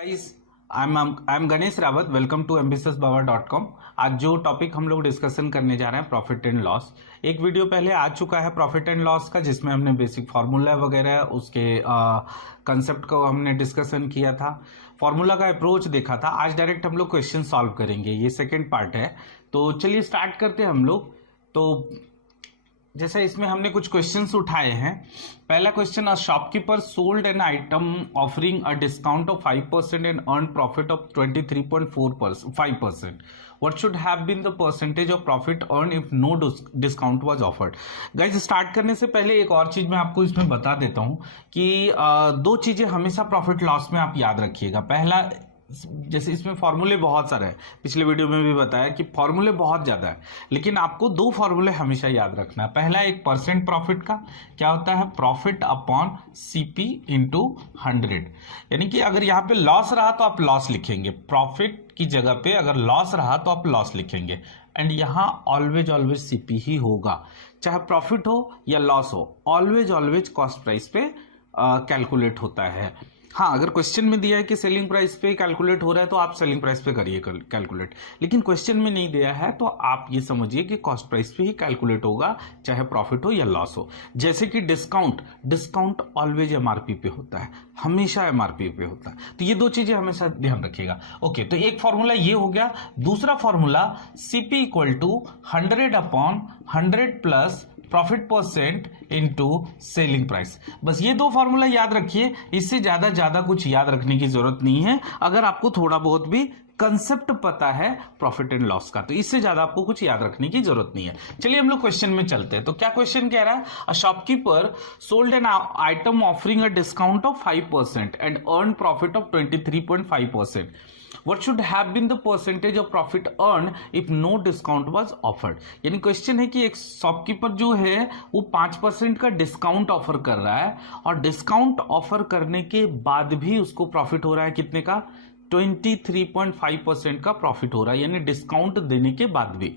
Guys, I am Ganesh Rawat. Welcome to ambitiousbaba.com। आज जो topic हम लोग डिस्कशन करने जा रहे हैं प्रॉफिट एंड लॉस, एक वीडियो पहले आ चुका है प्रॉफिट एंड लॉस का, जिसमें हमने बेसिक फार्मूला वगैरह उसके कंसेप्ट को हमने डिस्कशन किया था, फार्मूला का अप्रोच देखा था। आज डायरेक्ट हम लोग क्वेश्चन सॉल्व करेंगे, ये सेकेंड पार्ट है। तो चलिए स्टार्ट करते हैं हम लोग। तो जैसे इसमें हमने कुछ क्वेश्चंस उठाए हैं। पहला question, a shopkeeper sold an item offering a discount of 5% and earn profit of 23.5%. What should have been the percentage of profit earned if no discount was offered? Guys, start करने से पहले एक और चीज मैं आपको इसमें बता देता हूं कि दो चीजें हमेशा प्रॉफिट लॉस में आप याद रखिएगा। पहला, जैसे इसमें फॉर्मूले बहुत सारे हैं, पिछले वीडियो में भी बताया कि फॉर्मूले बहुत ज्यादा है, लेकिन आपको दो फॉर्मूले हमेशा याद रखना है। पहला, एक परसेंट प्रॉफिट का क्या होता है, प्रॉफिट अपॉन सीपी इंटू 100। यानी कि अगर यहाँ पे लॉस रहा तो आप लॉस लिखेंगे, प्रॉफिट की जगह पे अगर लॉस रहा तो आप लॉस लिखेंगे। एंड यहाँ ऑलवेज ऑलवेज सीपी ही होगा, चाहे प्रॉफिट हो या लॉस हो, ऑलवेज ऑलवेज कॉस्ट प्राइस पे कैलकुलेट होता है। हाँ, अगर क्वेश्चन में दिया है कि सेलिंग प्राइस पे कैलकुलेट हो रहा है तो आप सेलिंग प्राइस पे करिए कैलकुलेट, लेकिन क्वेश्चन में नहीं दिया है तो आप ये समझिए कि कॉस्ट प्राइस पे ही कैलकुलेट होगा, चाहे प्रॉफिट हो या लॉस हो। जैसे कि डिस्काउंट ऑलवेज एमआरपी पे होता है, हमेशा एमआरपी पे होता है। तो ये दो चीजें हमेशा ध्यान रखिएगा। ओके, तो एक फॉर्मूला ये हो गया। दूसरा formula, CP equal to 100 upon 100 plus profit percent into selling price. बस ये दो फॉर्मूला याद रखिए, इससे ज्यादा कुछ याद रखने की जरूरत नहीं है। अगर आपको थोड़ा बहुत भी कंसेप्ट पता है प्रॉफिट एंड लॉस का, तो इससे ज्यादा आपको कुछ याद रखने की जरूरत नहीं है। चलिए हम लोग क्वेश्चन में चलते हैं। तो क्या क्वेश्चन कह रहा है, a shopkeeper sold an item offering a discount of 5% and earn profit of 23.5%. What should have been the percentage of profit earned if no discount was offered? यानी क्वेश्चन है कि एक शॉपकीपर जो है वो 5% का डिस्काउंट ऑफर कर रहा है, और डिस्काउंट ऑफर करने के बाद भी उसको प्रॉफिट हो रहा है कितने का, 23.5% का प्रॉफिट हो रहा है। यानी डिस्काउंट देने के बाद भी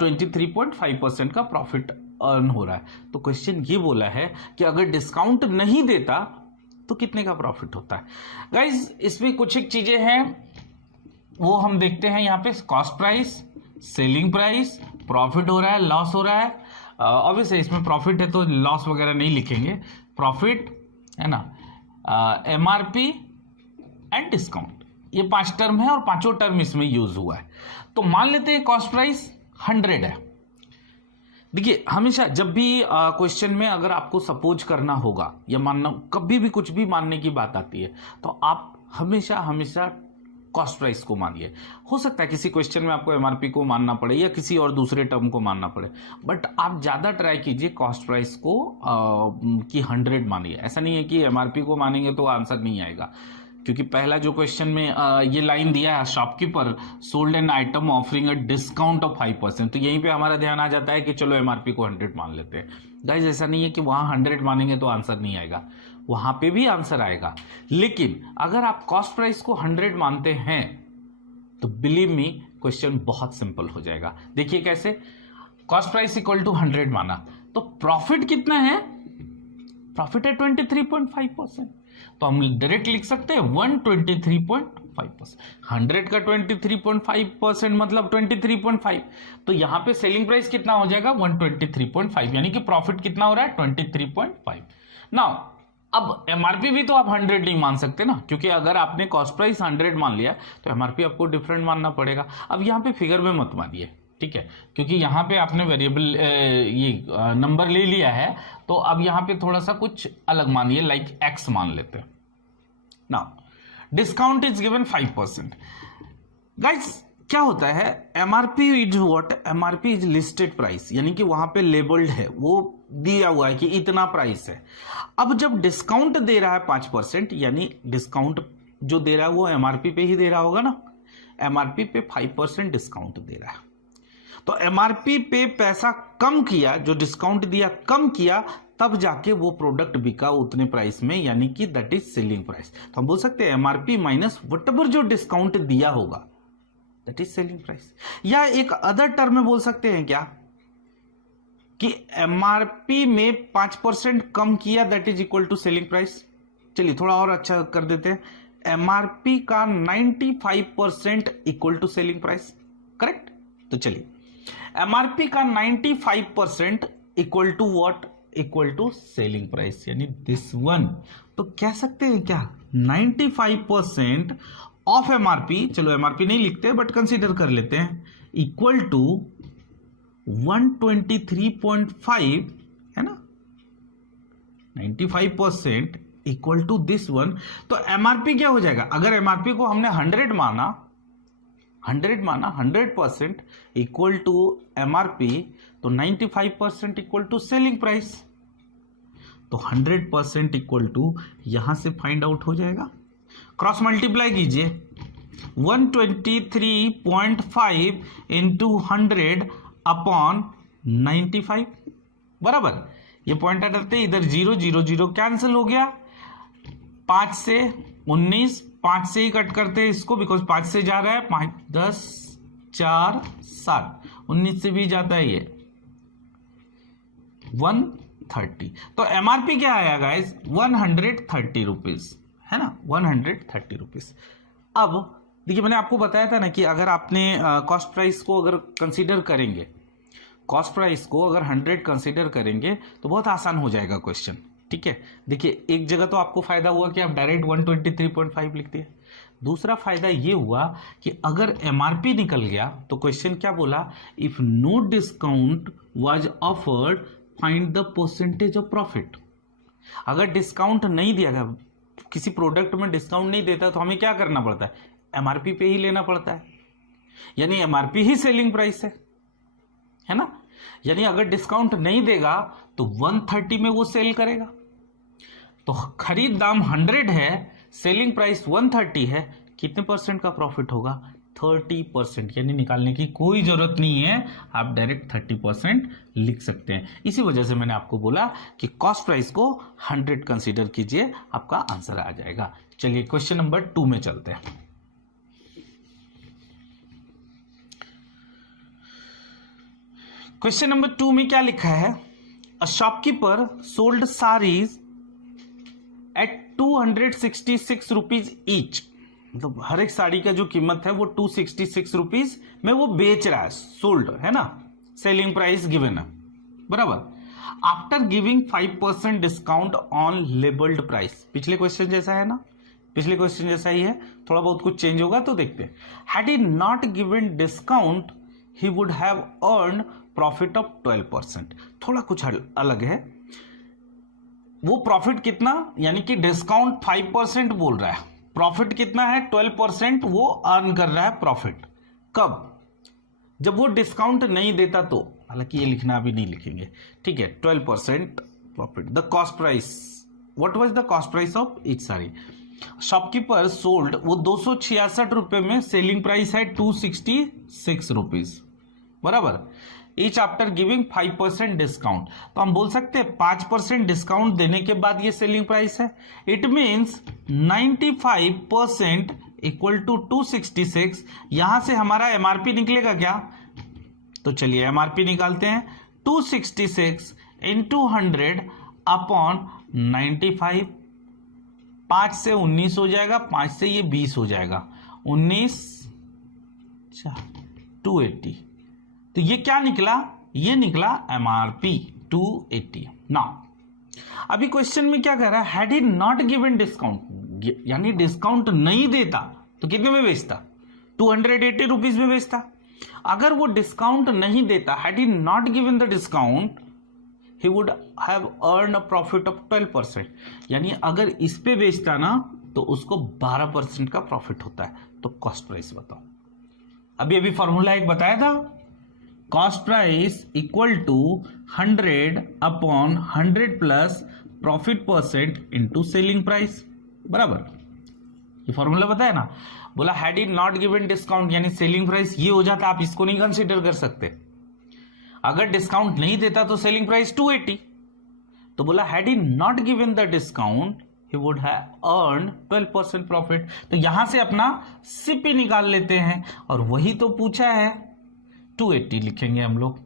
23.5% का प्रॉफिट अर्न हो रहा है। तो क्वेश्चन ये बोला है कि अगर डिस्काउंट नहीं देता तो कितने का प्रॉफिट होता है। गाइज, इसमें कुछ एक चीजें हैं वो हम देखते हैं। यहाँ पे cost price, selling price, profit हो रहा है, लॉस हो रहा है। ऑब्वियसली इसमें प्रॉफिट है तो लॉस वगैरह नहीं लिखेंगे, प्रॉफिट है ना, एमआरपी एंड डिस्काउंट, ये 5 टर्म है और पांचों टर्म इसमें यूज हुआ है। तो मान लेते हैं कॉस्ट प्राइस 100 है। देखिए, हमेशा जब भी क्वेश्चन में अगर आपको सपोज करना होगा या मानना, कभी भी कुछ भी मानने की बात आती है तो आप हमेशा कॉस्ट प्राइस को मानिए। हो सकता है किसी क्वेश्चन में आपको एमआरपी को मानना पड़े या किसी और दूसरे टर्म को मानना पड़े, बट आप ज्यादा ट्राई कीजिए कॉस्ट प्राइस को कि 100 मानिए। ऐसा नहीं है कि एमआरपी को मानेंगे तो आंसर नहीं आएगा, क्योंकि पहला जो क्वेश्चन में ये लाइन दिया है, shopkeeper sold an item offering a discount of 5%, तो यहीं पे हमारा ध्यान आ जाता है कि चलो एमआरपी को 100 मान लेते हैं। गाइज, ऐसा नहीं है कि वहां 100 मानेंगे तो आंसर नहीं आएगा, वहां पे भी आंसर आएगा। लेकिन अगर आप कॉस्ट प्राइस को 100 मानते हैं तो बिलीव मी क्वेश्चन बहुत सिंपल हो जाएगा। देखिए कैसे, कॉस्ट प्राइस इक्वल टू 100 माना तो प्रॉफिट कितना है, प्रॉफिट है 23.5%, तो हम डायरेक्ट लिख सकते हैं 123.5%। 100 का 23.5% मतलब 23.5, तो यहां पे सेलिंग प्राइस कितना हो जाएगा, 123.5, यानी कि प्रॉफिट कितना हो रहा है, 23.5। नाउ अब एमआरपी भी तो आप 100 नहीं मान सकते ना, क्योंकि अगर आपने कॉस्ट प्राइस 100 मान लिया तो एमआरपी आपको डिफरेंट मानना पड़ेगा। अब यहां पे फिगर में मत मानिए, ठीक है, क्योंकि यहां पे आपने वेरिएबल ये नंबर ले लिया है, तो अब यहां पे थोड़ा सा कुछ अलग मानिए, लाइक एक्स मान लेते हैं। Now discount is given 5%। Guys, क्या होता है, MRP is what, MRP is listed price, यानी कि वहां पे लेबल्ड है, वो दिया हुआ है कि इतना प्राइस है। अब जब डिस्काउंट दे रहा है 5%, यानी डिस्काउंट जो दे रहा है वो एमआरपी पे ही दे रहा होगा ना, एमआरपी पे 5% डिस्काउंट दे रहा है, तो एमआरपी पे पैसा कम किया, जो डिस्काउंट दिया कम किया, तब जाके वो प्रोडक्ट बिका उतने प्राइस में, यानी कि दैट इज सेलिंग प्राइस। तो हम बोल सकते हैं एमआरपी माइनस व्हाटएवर जो डिस्काउंट दिया होगा, दैट इज सेलिंग प्राइस। या एक अदर टर्म में बोल सकते हैं क्या, कि एमआरपी में 5% कम किया, that is equal to selling price. चलिए थोड़ा और अच्छा कर देते हैं, एमआरपी का 95% equal to selling price, correct. तो चलिए एमआरपी का 95% equal to what, equal to selling price, यानी दिस वन। तो कह सकते हैं क्या 95% ऑफ एमआरपी, चलो एमआरपी नहीं लिखते बट कंसीडर कर लेते हैं, इक्वल टू 123.5, है ना, 95% इक्वल टू दिस वन। तो एमआरपी क्या हो जाएगा, अगर एमआरपी को हमने 100 माना 100% इक्वल टू एमआरपी, तो 95% इक्वल टू सेलिंग प्राइस, तो 100% इक्वल टू यहां से फाइंड आउट हो जाएगा। क्रॉस मल्टीप्लाई कीजिए, 123.5 इंटू 100 अपॉन 95, बराबर। ये पॉइंट डालते इधर 0 0 0 कैंसिल हो गया, 5 से 19, 5 से ही कट करते हैं इसको बिकॉज 5 से जा रहा है, 5 10 4 7, 19 से भी जाता है ये 130। तो एमआरपी क्या आया गाइस, 130 रुपीज, है ना, 130 रुपीज। अब देखिए मैंने आपको बताया था ना कि अगर आपने कॉस्ट प्राइस को अगर कंसीडर करेंगे, कॉस्ट प्राइस को अगर 100 कंसीडर करेंगे तो बहुत आसान हो जाएगा क्वेश्चन, ठीक है। देखिए एक जगह तो आपको फायदा हुआ कि आप डायरेक्ट 123.5 लिख दिए। दूसरा फायदा ये हुआ कि अगर एमआरपी निकल गया तो क्वेश्चन क्या बोला, if no discount was offered find the percentage of profit. अगर डिस्काउंट नहीं दिया गया, किसी प्रोडक्ट में डिस्काउंट नहीं देता तो हमें क्या करना पड़ता है, एमआरपी पे ही लेना पड़ता है, यानी एमआरपी ही सेलिंग प्राइस है ना। यानी अगर डिस्काउंट नहीं देगा तो 130 में वो सेल करेगा। तो खरीद दाम 100 है, सेलिंग प्राइस 130 है, कितने परसेंट का प्रॉफिट होगा, 30%। यानी निकालने की कोई जरूरत नहीं है, आप डायरेक्ट 30% लिख सकते हैं। इसी वजह से मैंने आपको बोला कि कॉस्ट प्राइस को 100 कंसीडर कीजिए, आपका आंसर आ जाएगा। चलिए क्वेश्चन नंबर 2 में चलते हैं। क्वेश्चन नंबर 2 में क्या लिखा है, a shopkeeper sold saris at 266 rupees each. मतलब हर एक साड़ी का जो कीमत है वो 266 रुपीज में वो बेच रहा है, सोल्ड है ना, सेलिंग प्राइस गिवन है, बराबर। After giving 5% discount on labelled price, पिछले क्वेश्चन जैसा है ना, पिछले क्वेश्चन जैसा ही है, थोड़ा बहुत कुछ चेंज होगा तो देखते हैं। Had he not given discount he would have earn profit of 12%। थोड़ा कुछ अलग है, वो प्रॉफिट कितना, यानी कि डिस्काउंट 5% बोल रहा है, प्रॉफिट कितना है 12% वो अर्न कर रहा है प्रॉफिट। कब, जब वो डिस्काउंट नहीं देता तो, हालांकि ये लिखना अभी नहीं लिखेंगे, ठीक है। 12% profit. The cost price, what was the cost price of each sari, shopkeeper sold, वो 266 रुपए में, सेलिंग प्राइस है 266 रुपीज, बराबर। ईच आफ्टर गिविंग 5% डिस्काउंट, तो हम बोल सकते हैं 5% डिस्काउंट देने के बाद ये सेलिंग प्राइस है। It means 95% equal to 266। यहां से हमारा एमआरपी निकलेगा क्या, तो चलिए एमआरपी निकालते हैं, 266 इंटू 100 अपॉन 95, 5 से 19 हो जाएगा, 5 से ये 20 हो जाएगा, 19 280। तो ये क्या निकला, ये निकला एमआरपी 280। नाउ अभी क्वेश्चन में क्या कह रहा है, had he not given discount, यानी डिस्काउंट नहीं देता तो कितने में बेचता, 280 रुपीज में बेचता। अगर वो डिस्काउंट नहीं देता, had he not given the discount he would have earn a profit of 12%। यानी अगर इस पे बेचता ना तो उसको 12% का प्रॉफिट होता है। तो कॉस्ट प्राइस बताओ, अभी फॉर्मूला एक बताया था, cost price equal to 100 upon 100 plus profit percent into selling price, बराबर। ये फॉर्मूला बताया ना, बोला had he not given discount, यानी सेलिंग प्राइस ये हो जाता, आप इसको नहीं कंसीडर कर सकते। अगर डिस्काउंट नहीं देता तो सेलिंग प्राइस 280, तो बोला had he not given the discount he would have earn 12% profit. तो यहां से अपना सीपी निकाल लेते हैं, और वही तो पूछा है, 280 लिखेंगे हम लोग,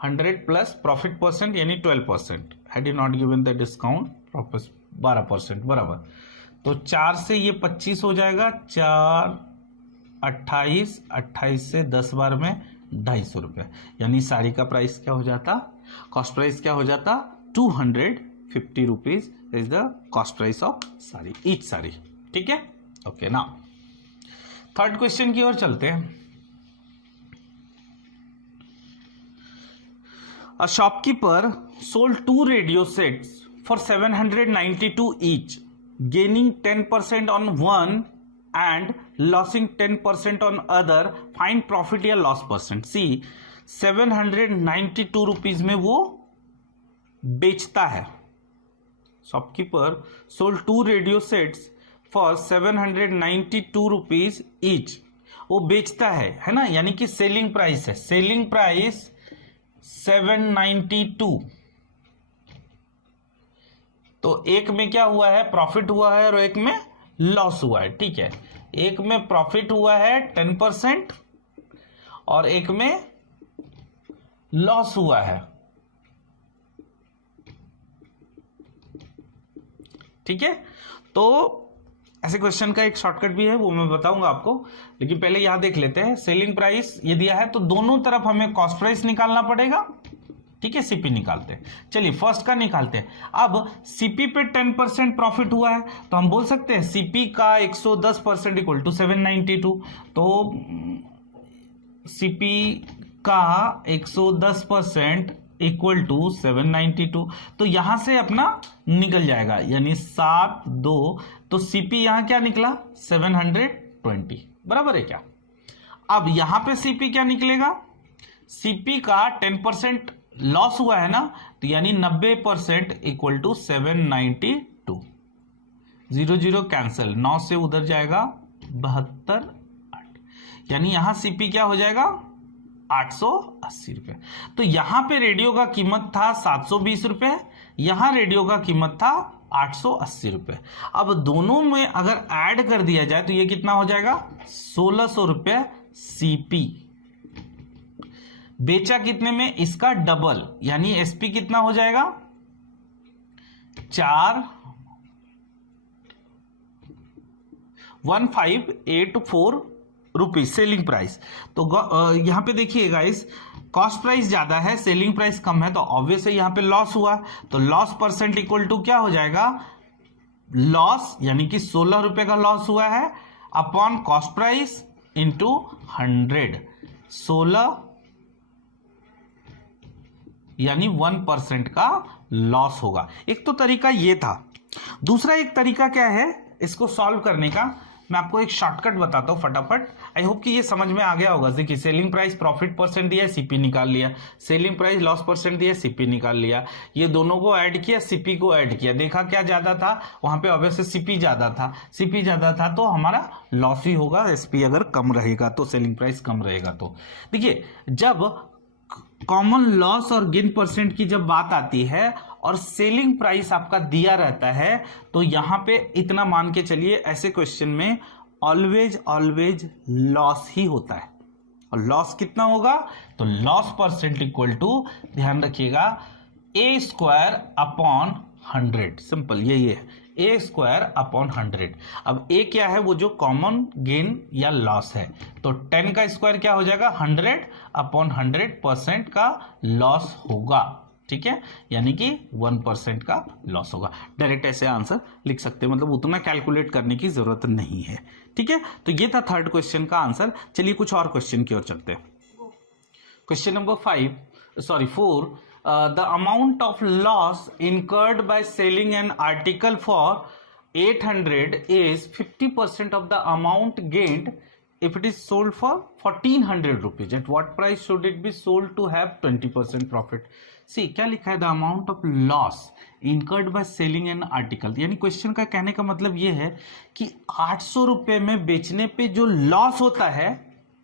100 प्लस प्रॉफिट परसेंट यानी 12%, had he not given the discount profit 12%, बराबर। तो 4 से ये 25 हो जाएगा, 4 28, 28 से 10 बार में 250 रुपये, यानी साड़ी का प्राइस क्या हो जाता, कॉस्ट प्राइस क्या हो जाता, 250 rupees is the cost price of sari, each sari. ठीक है, ओके। नाउ थर्ड क्वेश्चन की ओर चलते हैं। A shopkeeper sold 2 radio sets for 792 each, gaining 10% on one and losing 10% on other. Find profit या loss percent. See, 792 रुपीज में वो बेचता है। Shopkeeper sold 2 radio sets for 792 rupees each. वो बेचता है ना, यानी कि सेलिंग प्राइस है, सेलिंग प्राइस 792। तो एक में क्या हुआ है, प्रॉफिट हुआ है और एक में लॉस हुआ है। ठीक है, एक में प्रॉफिट हुआ है 10% और एक में लॉस हुआ है। ठीक है, तो ऐसे क्वेश्चन का एक शॉर्टकट भी है, वो मैं बताऊंगा आपको, लेकिन पहले यहां देख लेते हैं। सेलिंग प्राइस ये दिया है तो दोनों तरफ हमें कॉस्ट प्राइस निकालना पड़ेगा। ठीक है, सीपी निकालते हैं। चलिए फर्स्ट का निकालते हैं। अब सीपी पे 10% प्रॉफिट हुआ है तो हम बोल सकते हैं सीपी का 110% इक्वल टू 792। तो सीपी का 110% इक्वल टू 792, तो यहां से अपना निकल जाएगा, यानी 7 2, तो सीपी यहां क्या निकला 720, बराबर है क्या। अब यहां पे सीपी क्या निकलेगा, सीपी का 10% लॉस हुआ है ना, तो यानी 90% इक्वल टू 792। 0 0 कैंसिल, 9 से उधर जाएगा 72 8, यानी यहां सीपी क्या हो जाएगा 880 रुपए। तो यहां पे रेडियो का कीमत था 720 रुपए, यहां रेडियो का कीमत था 880 रुपए। अब दोनों में अगर ऐड कर दिया जाए तो ये कितना हो जाएगा 1600 रुपए सीपी। बेचा कितने में, इसका डबल, यानी एसपी कितना हो जाएगा 1584 रुपीज सेलिंग प्राइस। तो यहां पे देखिए गाइस, कॉस्ट प्राइस ज्यादा है, सेलिंग प्राइस कम है, तो ऑब्वियस है यहां पे लॉस हुआ। तो लॉस परसेंट इक्वल टू क्या हो जाएगा, लॉस यानी कि 16 रुपए का लॉस हुआ है अपॉन कॉस्ट प्राइस इंटू 100, 16 यानी 1% का लॉस होगा। एक तो तरीका ये था। दूसरा एक तरीका क्या है इसको सॉल्व करने का, मैं आपको एक शॉर्टकट बताता हूं फटाफट। आई होप कि ये समझ में आ गया होगा। देखिए सेलिंग प्राइस प्रॉफिट परसेंट दिया, सीपी निकाल लिया, सेलिंग प्राइस लॉस परसेंट दिया, सीपी निकाल लिया, ये दोनों को ऐड किया, सीपी को ऐड किया, देखा क्या ज्यादा था, वहां पे ऑब्वियसली सीपी ज्यादा था, सीपी ज्यादा था तो हमारा लॉस ही होगा, एसपी अगर कम रहेगा तो सेलिंग प्राइस कम रहेगा। तो देखिए जब कॉमन लॉस और गेन परसेंट की जब बात आती है और सेलिंग प्राइस आपका दिया रहता है, तो यहां पे इतना मान के चलिए ऐसे क्वेश्चन में ऑलवेज लॉस ही होता है। और लॉस कितना होगा, तो लॉस परसेंट इक्वल टू, ध्यान रखिएगा, ए स्क्वायर अपॉन 100, सिंपल यही है, ए स्क्वायर अपॉन 100। अब ए क्या है, वो जो कॉमन गेन या लॉस है, तो 10 का स्क्वायर क्या हो जाएगा 100 अपॉन 100% का लॉस होगा। ठीक है, यानी कि 1% का लॉस होगा। डायरेक्ट ऐसे आंसर लिख सकते हैं, मतलब उतना कैलकुलेट करने की जरूरत नहीं है। ठीक है, तो ये था थर्ड क्वेश्चन का आंसर। चलिए कुछ और क्वेश्चन की ओर चलते हैं। Question number 4, the amount of loss incurred by selling an article for 800 is 50% of the amount gained if it is sold for 1400 rupees. At what price should it be sold to have 20% profit? See, क्या लिखा है, the amount of loss incurred by selling an article, यानी question का कहने का मतलब ये है कि 800 रुपए में बेचने पे जो लॉस होता है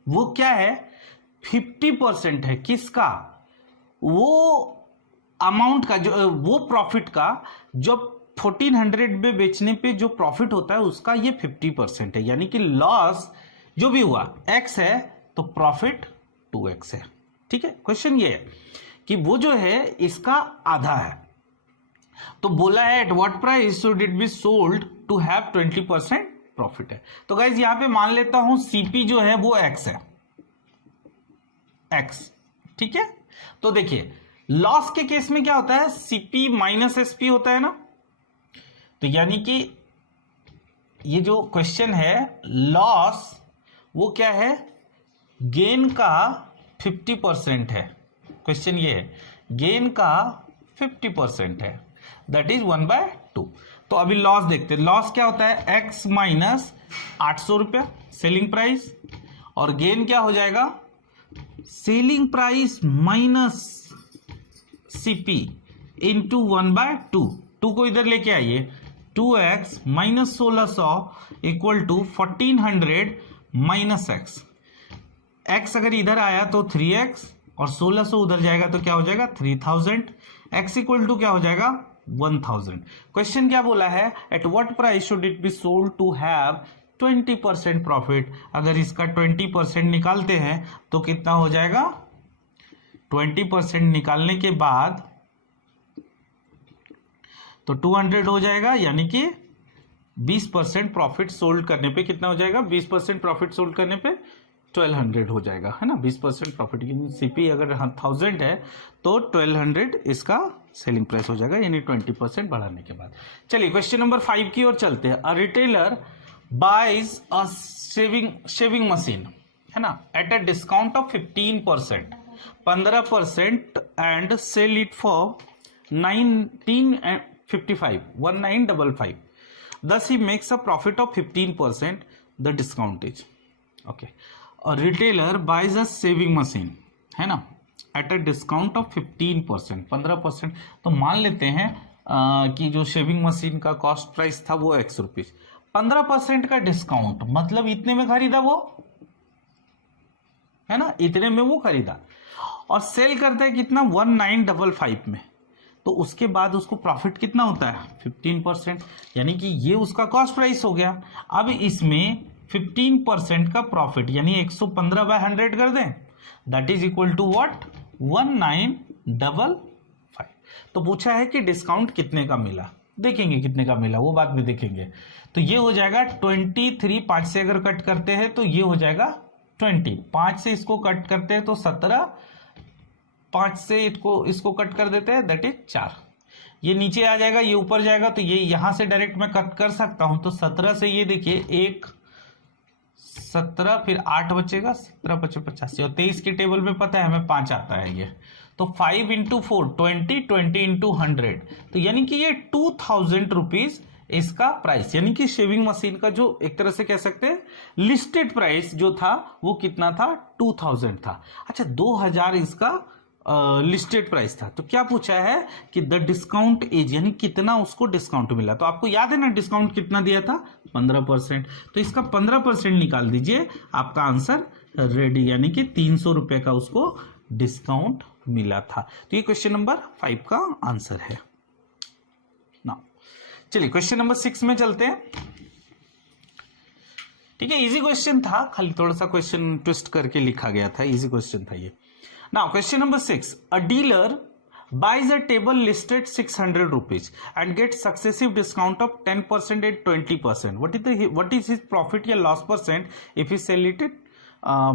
वो क्या है 50% है। किसका, वो अमाउंट का, जो वो प्रॉफिट का, जो 1400 में बेचने पे जो प्रॉफिट होता है उसका ये 50% है। यानी कि लॉस जो भी हुआ x है तो प्रॉफिट 2x है। ठीक है, क्वेश्चन ये है कि वो जो है इसका आधा है, तो बोला है at what price should it be sold to have 20% profit है। तो गाइज यहां पे मान लेता हूं सीपी जो है वो एक्स है, एक्स, ठीक है। तो देखिए लॉस के केस में क्या होता है, सीपी माइनस एसपी होता है ना। तो यानी कि ये जो क्वेश्चन है लॉस वो क्या है, गेन का 50% है। क्वेश्चन ये है गेन का 50% है, दैट इज 1/2। तो अभी लॉस देखते हैं, लॉस क्या होता है, एक्स माइनस 800 रुपया सेलिंग प्राइस, और गेन क्या हो जाएगा, selling price minus CP into 1/2। 2 को इधर लेके आइए, 2x minus 1600 equal to 1400 minus x. x अगर इधर आया तो 3x और 1600 उधर जाएगा तो क्या हो जाएगा 3000। x इक्वल टू क्या हो जाएगा 1000। क्वेश्चन क्या बोला है, at what price should it be sold to have 20% profit. अगर इसका 20% निकालते हैं तो कितना हो जाएगा, 20% निकालने के बाद तो 200 हो जाएगा, यानी कि 20% प्रॉफिट सोल्ड करने पे कितना हो जाएगा, 20% प्रॉफिट सोल्ड करने पे 1200 हो जाएगा, है ना। 20% प्रॉफिट, सीपी अगर 1000 है तो 1200 इसका सेलिंग प्राइस हो जाएगा, यानी 20% बढ़ाने के बाद। चलिए क्वेश्चन नंबर 5 की ओर चलते हैं। A retailer buys a shaving machine, है ना, at a discount of 15% and sell it for 1955 thus he makes a profit of 15%, the discount is okay. A retailer buys a shaving machine, है ना, at a discount of 15%, 15%। तो मान लेते हैं कि जो शेविंग मशीन का कॉस्ट प्राइस था वो ₹X, 15% का डिस्काउंट मतलब इतने में खरीदा वो, है ना, इतने में वो खरीदा, और सेल करता है कितना 1955 में। तो उसके बाद उसको प्रॉफिट कितना होता है 15%, यानी कि ये उसका कॉस्ट प्राइस हो गया। अब इसमें 15% का प्रॉफिट यानी 115/100 कर दें, that is equal to what 1955। तो पूछा है कि डिस्काउंट कितने का मिला, देखेंगे कितने का मिला वो बाद में देखेंगे। तो ये हो जाएगा 23, 5 से अगर कट करते हैं तो ये हो जाएगा 20, 5 से इसको कट करते हैं तो 17, 5 से इसको कट कर देते हैं दैट इज 4। ये नीचे आ जाएगा, ये ऊपर जाएगा, तो ये यहां से डायरेक्ट मैं कट कर सकता हूं। तो 17 से ये देखिए 1 17, फिर 8 बचेगा, 17 × 5 85, और 23 की टेबल में पता है हमें 5 आता है ये। तो 5 × 4 20, 20 × 100, तो यानी कि ये 2000 रुपीज इसका प्राइस, यानी कि शेविंग मशीन का जो एक तरह से कह सकते हैं लिस्टेड प्राइस जो था वो कितना था 2000 था। अच्छा 2000 इसका लिस्टेड प्राइस था। तो क्या पूछा है कि द डिस्काउंट एज, यानी कितना उसको डिस्काउंट मिला। तो आपको याद है ना डिस्काउंट कितना दिया था 15%, तो इसका 15% निकाल दीजिए, आपका आंसर रेडी, यानी कि 300 रुपए का उसको डिस्काउंट मिला था। तो ये क्वेश्चन नंबर 5 का आंसर है ना। चलिए क्वेश्चन नंबर 6 में चलते हैं। ठीक है, इजी क्वेश्चन था, खाली थोड़ा सा क्वेश्चन ट्विस्ट करके लिखा गया था, इजी क्वेश्चन था ये। Now question number 6, a dealer buys a table listed 600 rupees and gets successive discount of 10% and 20%. What is his profit या loss percent if he sell it at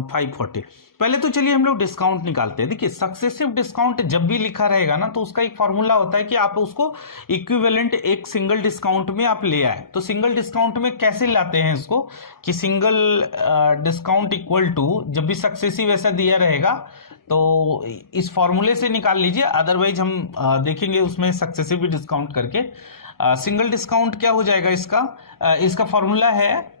540? पहले तो चलिए हम लोग डिस्काउंट निकालते हैं। देखिए सक्सेसिव डिस्काउंट जब भी लिखा रहेगा ना तो उसका एक फॉर्मूला होता है कि आप उसको इक्विवेलेंट एक सिंगल डिस्काउंट में आप ले आए। तो सिंगल डिस्काउंट में कैसे लाते हैं इसको कि सिंगल डिस्काउंट इक्वल टू, जब भी सक्सेसिव ऐसा दिया रहेगा तो इस फॉर्मूले से निकाल लीजिए, अदरवाइज हम देखेंगे उसमें सक्सेसिव भी डिस्काउंट करके। सिंगल डिस्काउंट क्या हो जाएगा इसका फॉर्मूला है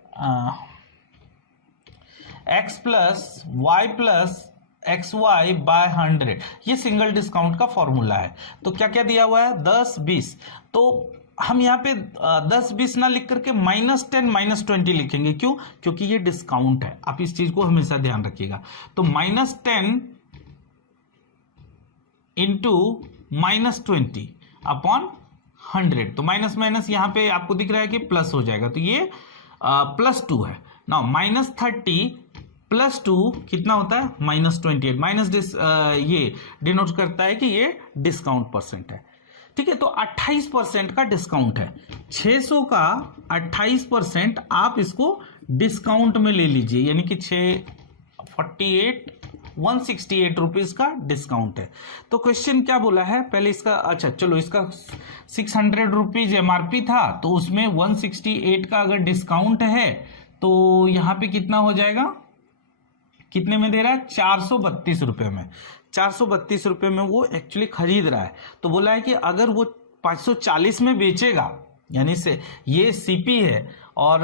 x plus Y plus X Y by 100, ये सिंगल डिस्काउंट का फॉर्मूला है। तो क्या क्या दिया हुआ है 10, 20, तो हम यहाँ पे 10, 20 ना लिख करके -10, -20 लिखेंगे। क्यों? क्योंकि ये डिस्काउंट है, आप इस चीज को हमेशा ध्यान रखिएगा। तो -10 इंटू -20 अपॉन 100, तो माइनस माइनस यहाँ पे आपको दिख रहा है कि प्लस हो जाएगा, तो ये +2 है ना। -30 +2 कितना होता है -28, माइनस ये डिनोट करता है कि ये डिस्काउंट परसेंट है। ठीक है, तो 28% का डिस्काउंट है। 600 का 28% आप इसको डिस्काउंट में ले लीजिए, यानी कि 168 रुपीज का डिस्काउंट है। तो क्वेश्चन क्या बोला है पहले इसका, अच्छा चलो, इसका 600 रुपीज एमआरपी था, तो उसमें 168 का अगर डिस्काउंट है तो यहां पे कितना हो जाएगा, कितने में दे रहा है, 432 रुपए में। 432 रुपए में वो एक्चुअली खरीद रहा है। तो बोला है कि अगर वो 540 में बेचेगा, यानी से ये सीपी है और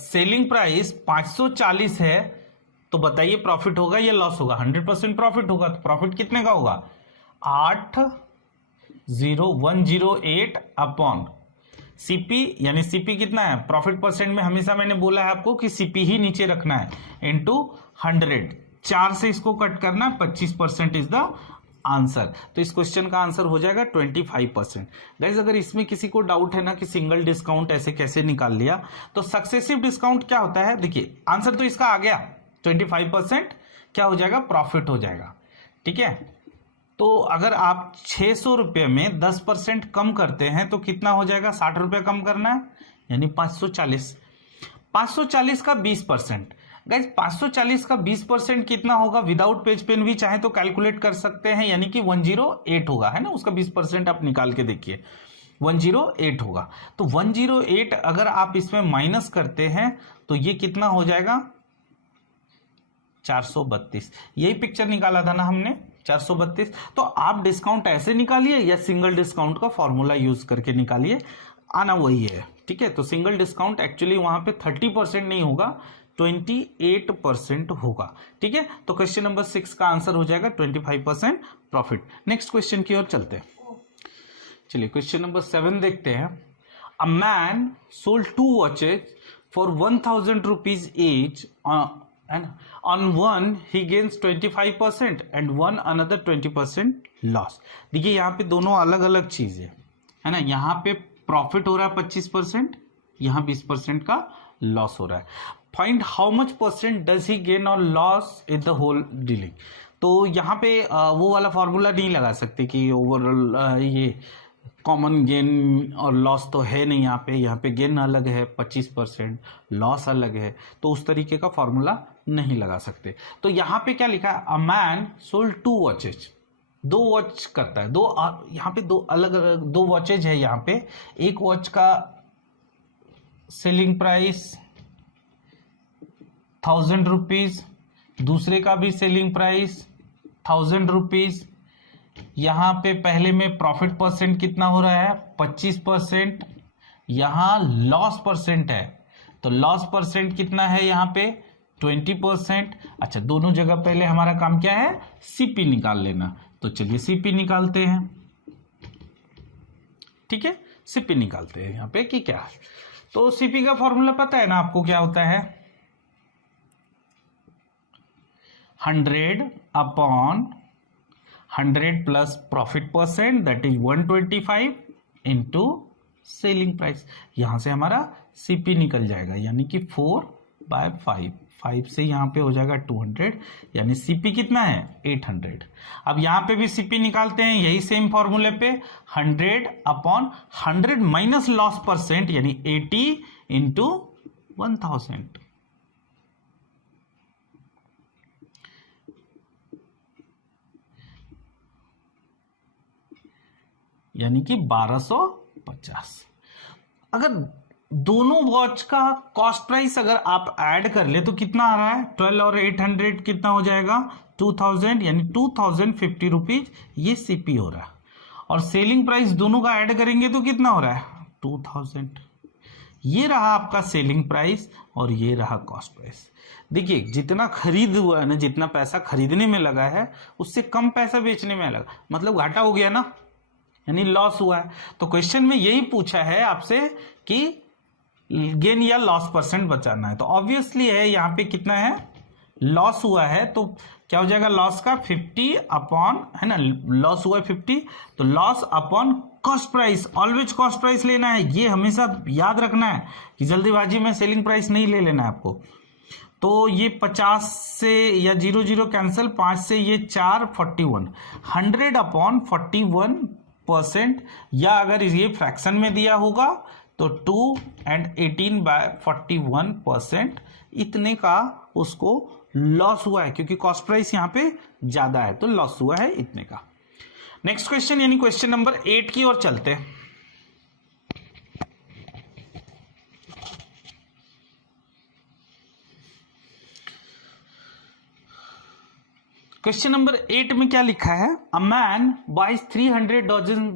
सेलिंग प्राइस 540 है, तो बताइए प्रॉफिट होगा या लॉस होगा। 100% प्रॉफिट होगा। तो प्रॉफिट कितने का होगा, 80108 अपॉन सीपी, यानी सीपी कितना है, प्रॉफिट परसेंट में हमेशा मैंने बोला है आपको कि सीपी ही नीचे रखना है, इंटू 100। 4 से इसको कट करना है, 25% इज द आंसर। तो इस क्वेश्चन का आंसर हो जाएगा 25%। गाइस अगर इसमें किसी को डाउट है ना कि सिंगल डिस्काउंट ऐसे कैसे निकाल लिया, तो सक्सेसिव डिस्काउंट क्या होता है, देखिए आंसर तो इसका आ गया, 25% क्या हो जाएगा, प्रॉफिट हो जाएगा। ठीक है, तो अगर आप 600 रुपये में 10% कम करते हैं तो कितना हो जाएगा, 60 रुपये कम करना है, यानी 540। 540 का 20%, गाइज 540 का 20% कितना होगा, विदाउट पेज पेन भी चाहे तो कैलकुलेट कर सकते हैं, यानी कि 108 होगा, है ना, उसका 20% आप निकाल के देखिए, 108 होगा। तो 108 अगर आप इसमें माइनस करते हैं तो ये कितना हो जाएगा, 432। यही पिक्चर निकाला था ना हमने, 432। तो आप डिस्काउंट ऐसे निकालिए या सिंगल डिस्काउंट का फॉर्मूला यूज करके निकालिए, आना वही है। ठीक है, तो सिंगल डिस्काउंट एक्चुअली वहां पे 30% नहीं होगा, 28% होगा। ठीक है, तो क्वेश्चन नंबर 6 का आंसर हो जाएगा 25% प्रॉफिट। नेक्स्ट क्वेश्चन की ओर चलते हैं। चलिए क्वेश्चन नंबर 7 देखते हैं। A man sold 2 watches for 1000 rupees each, and on one he gains 25% and one another 20% loss। देखिए यहाँ पे दोनों अलग अलग चीज है ना, यहाँ पे प्रॉफिट हो रहा है 25%, यहाँ 20% का लॉस हो रहा है। Find how much percent does he gain और loss in the whole dealing. तो यहाँ पे वो वाला फॉर्मूला नहीं लगा सकते कि ओवरऑल ये कॉमन गेन और लॉस तो है नहीं, यहाँ पे गेन अलग है 25%, लॉस अलग है, तो उस तरीके का फॉर्मूला नहीं लगा सकते। तो यहाँ पे क्या लिखा है, a man sold 2 watches, 2 watch करता है, यहाँ पे दो अलग अलग 2 वॉचेज है। यहाँ पे एक वॉच का सेलिंग प्राइस 1000 रुपीज, दूसरे का भी सेलिंग प्राइस 1000 रुपीज। यहां पे पहले में प्रॉफिट परसेंट कितना हो रहा है, 25%, यहां लॉस परसेंट है, तो लॉस परसेंट कितना है यहाँ पे, 20%। अच्छा, दोनों जगह पहले हमारा काम क्या है, सीपी निकाल लेना। तो चलिए सीपी निकालते हैं। ठीक है, सीपी निकालते हैं यहाँ पे कि क्या है। तो सीपी का फॉर्मूला पता है ना आपको, क्या होता है, 100 upon 100 plus profit percent, that is 125 into selling price. यहां से हमारा सीपी निकल जाएगा, यानी कि 4/5, 5 से यहां पे हो जाएगा 200, यानी सीपी कितना है, 800। अब यहां पे भी सीपी निकालते हैं यही सेम फॉर्मूले पे, 100 अपॉन 100 माइनस लॉस परसेंट, यानी 80 इंटू 1000, यानी कि 1250। अगर दोनों वॉच का कॉस्ट प्राइस अगर आप ऐड कर ले तो कितना आ रहा है, 12 और 800 कितना हो जाएगा, 2000, यानी 2050 रुपीज ये सीपी हो रहा है। और सेलिंग प्राइस दोनों का ऐड करेंगे तो कितना हो रहा है, 2000। ये रहा आपका सेलिंग प्राइस और ये रहा कॉस्ट प्राइस। देखिए जितना खरीद हुआ है ना, जितना पैसा खरीदने में लगा है उससे कम पैसा बेचने में लगा, मतलब घाटा हो गया ना, यानी लॉस हुआ है। तो क्वेश्चन में यही पूछा है आपसे कि गेन या लॉस परसेंट बचाना है, तो ऑब्वियसली है यहाँ पे कितना है, लॉस हुआ है, तो क्या हो जाएगा, लॉस का 50 अपॉन, है ना, लॉस हुआ है 50, तो loss upon cost price. Always cost price लेना है, ये हमेशा याद रखना है कि जल्दीबाजी में सेलिंग प्राइस नहीं ले लेना है आपको। तो ये 50 से या 00 कैंसिल, 5 से ये 4, 41, 100 अपॉन 41 18%, या अगर ये फ्रैक्शन में दिया होगा तो 2 and 18/41%, इतने का उसको लॉस हुआ है, क्योंकि कॉस्ट प्राइस यहां पे ज्यादा है तो लॉस हुआ है इतने का। नेक्स्ट क्वेश्चन यानी क्वेश्चन नंबर 8 की ओर चलते हैं। क्वेश्चन नंबर 8 में क्या लिखा है? A man buys 300 dozen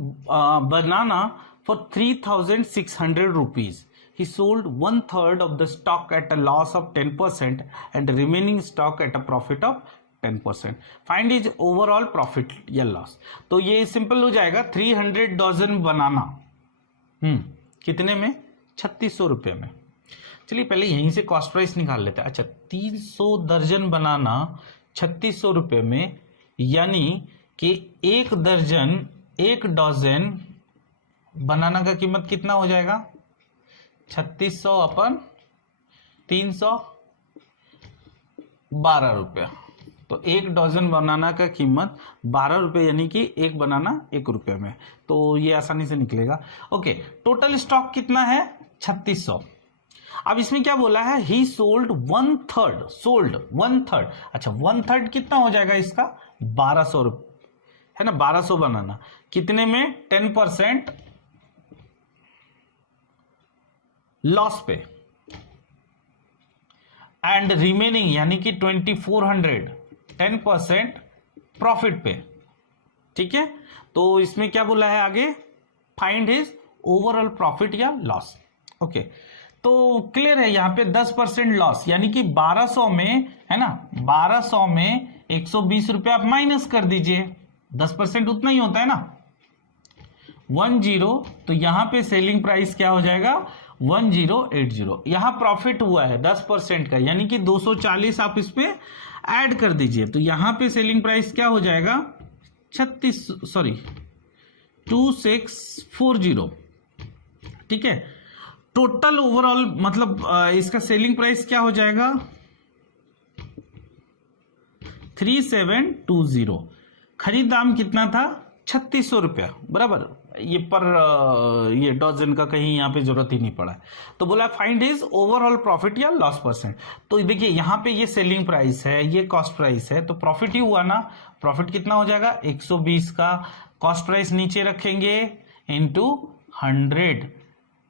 banana for 3,600 rupees. He sold 1/3 of the stock at a loss of 10% and remaining stock at a profit of 10%. Find his overall profit या loss. तो ये सिंपल हो जाएगा, 300 dozen बनाना कितने में? 3600 रुपये में. चलिए पहले यहीं से कॉस्ट प्राइस निकाल लेते हैं. अच्छा, 300 दर्जन बनाना 3600 रुपये में, यानी कि एक डजन बनाना का कीमत कितना हो जाएगा? 3600 अपन 300, 12 रुपया. तो एक डजन बनाना का कीमत 12 रुपये, यानी कि एक बनाना 1 रुपये में. तो ये आसानी से निकलेगा. ओके, टोटल स्टॉक कितना है? 3600. अब इसमें क्या बोला है? ही सोल्ड 1/3. सोल्ड 1/3. अच्छा, 1/3 कितना हो जाएगा इसका? 1200 रुपये है ना. 1200 बनाना कितने में? 10% लॉस पे, एंड रिमेनिंग यानी कि 2400 10% प्रॉफिट पे. ठीक है, तो इसमें क्या बोला है आगे? फाइंड हिज ओवरऑल प्रॉफिट या लॉस. ओके, तो क्लियर है यहां पे 10% लॉस, यानी कि 1200 में है ना, 1200 में 120 रुपये आप माइनस कर दीजिए. 10% उतना ही होता है ना, 10. तो यहां पे सेलिंग प्राइस क्या हो जाएगा? 1080. यहां प्रॉफिट हुआ है 10% का, यानी कि 240 आप इसमें ऐड कर दीजिए. तो यहां पे सेलिंग प्राइस क्या हो जाएगा? 2640. ठीक है, टोटल ओवरऑल मतलब इसका सेलिंग प्राइस क्या हो जाएगा? 3720. खरीद दाम कितना था? 3600 रुपया. बराबर, ये पर ये डजन का कहीं यहाँ पे जरूरत ही नहीं पड़ा है. तो बोला फाइंड हिज ओवरऑल प्रॉफिट या लॉस परसेंट. तो देखिए यहाँ पे ये सेलिंग प्राइस है, ये कॉस्ट प्राइस है, तो प्रॉफिट ही हुआ ना. प्रॉफिट कितना हो जाएगा? 120 का कॉस्ट प्राइस नीचे रखेंगे इंटू 100,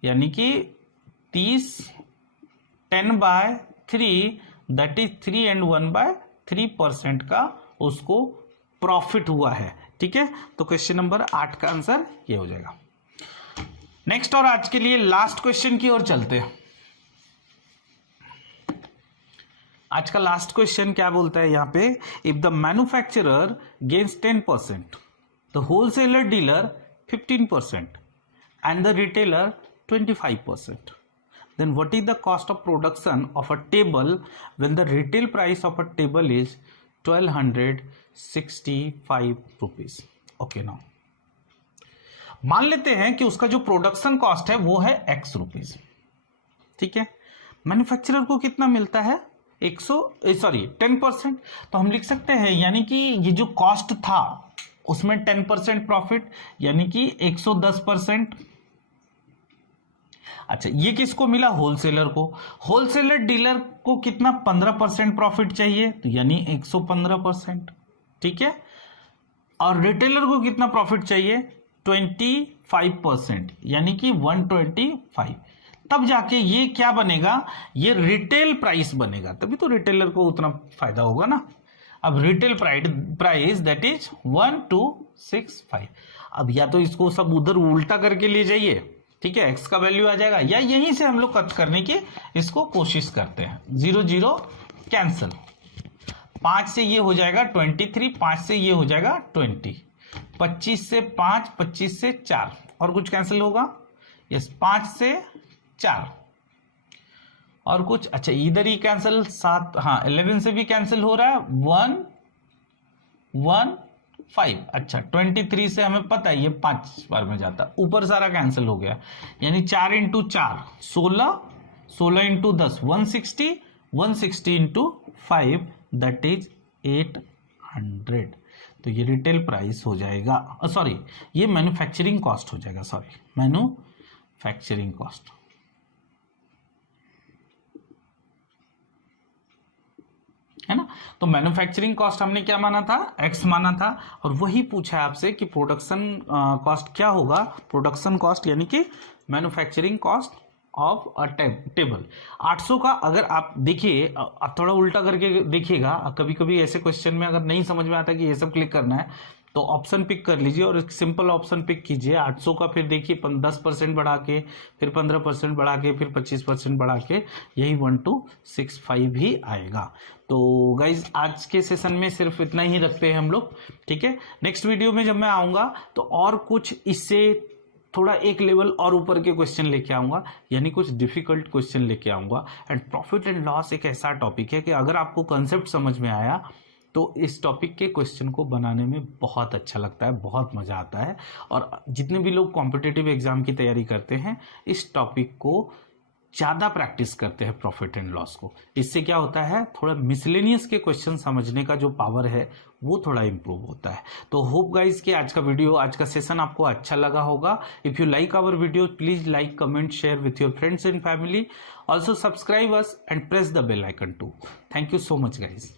यानी कि 30 10/3, दैट इज 3 and 1/3% का उसको प्रॉफिट हुआ है. ठीक है, तो क्वेश्चन नंबर 8 का आंसर ये हो जाएगा. नेक्स्ट और आज के लिए लास्ट क्वेश्चन की ओर चलते हैं. आज का लास्ट क्वेश्चन क्या बोलता है यहाँ पे? If the manufacturer gains 10%, the wholesaler dealer 15% and the retailer 25%, then what is the cost of production of a table when the retail price of a table is 1265 rupees? Okay, now मान लेते हैं कि उसका जो production cost है वो है x rupees. ठीक है, मैन्युफैक्चरर को कितना मिलता है? 10%. तो हम लिख सकते हैं, यानी कि ये जो कॉस्ट था उसमें 10% प्रॉफिट, यानी कि 110%. अच्छा, ये किसको मिला? होलसेलर को. होलसेलर डीलर को कितना? 15% प्रॉफिट चाहिए, तो यानी 115%. ठीक है, और रिटेलर को कितना प्रॉफिट चाहिए? 25%, यानी कि 125. तब जाके ये क्या बनेगा? ये रिटेल प्राइस बनेगा, तभी तो रिटेलर को उतना फायदा होगा ना. अब रिटेल प्राइस दैट इज 1265. अब या तो इसको सब उधर उल्टा करके ले जाइए, ठीक है, एक्स का वैल्यू आ जाएगा, या यहीं से हम लोग कट करने की इसको कोशिश करते हैं. 0 0 कैंसिल. 5 से ये हो जाएगा 23, 5 से ये हो जाएगा 20, 25 से 5, 25 से 4, और कुछ कैंसिल होगा? यस, 5 से 4 और कुछ. अच्छा, इधर ही कैंसिल 7, हाँ 11 से भी कैंसिल हो रहा है. 1 1 5. अच्छा, 23 से हमें पता है ये 5 बार में जाता, ऊपर सारा कैंसिल हो गया, यानी 4 × 4 16, 16 × 10 160, 160 × 5 दैट इज 800. तो ये रिटेल प्राइस हो जाएगा, सॉरी ये मैन्युफैक्चरिंग कॉस्ट हो जाएगा, सॉरी मैन्युफैक्चरिंग कॉस्ट। है ना। तो मैन्युफैक्चरिंग कॉस्ट हमने क्या माना था, एक्स माना था, और वही पूछा है आपसे कि प्रोडक्शन कॉस्ट क्या होगा, प्रोडक्शन कॉस्ट यानी कि manufacturing cost of a table. 800 का अगर आप देखिए, आप थोड़ा उल्टा करके देखिएगा, कभी कभी ऐसे क्वेश्चन में अगर नहीं समझ में आता कि ये सब क्लिक करना है तो ऑप्शन पिक कर लीजिए और एक सिंपल ऑप्शन पिक कीजिए 800 का, फिर देखिए 10% बढ़ा के, फिर 15% बढ़ा के, फिर 25% बढ़ा के, यही 1265 ही आएगा। तो गाइज आज के सेशन में सिर्फ इतना ही रखते हैं हम लोग, ठीक है। नेक्स्ट वीडियो में जब मैं आऊँगा तो और कुछ इससे थोड़ा एक लेवल और ऊपर के क्वेश्चन लेके आऊँगा, यानी कुछ डिफिकल्ट क्वेश्चन लेके आऊँगा। एंड प्रॉफिट एंड लॉस एक ऐसा टॉपिक है कि अगर आपको कंसेप्ट समझ में आया तो इस टॉपिक के क्वेश्चन को बनाने में बहुत अच्छा लगता है, बहुत मज़ा आता है। और जितने भी लोग कॉम्पिटिटिव एग्जाम की तैयारी करते हैं इस टॉपिक को ज़्यादा प्रैक्टिस करते हैं, प्रॉफिट एंड लॉस को। इससे क्या होता है, थोड़ा मिसलेनियस के क्वेश्चन समझने का जो पावर है वो थोड़ा इंप्रूव होता है। तो होप गाइज कि आज का वीडियो, आज का सेशन आपको अच्छा लगा होगा। If you like our video please like, comment, share with your friends and family. Also subscribe us and press the bell icon too. Thank you so much guys.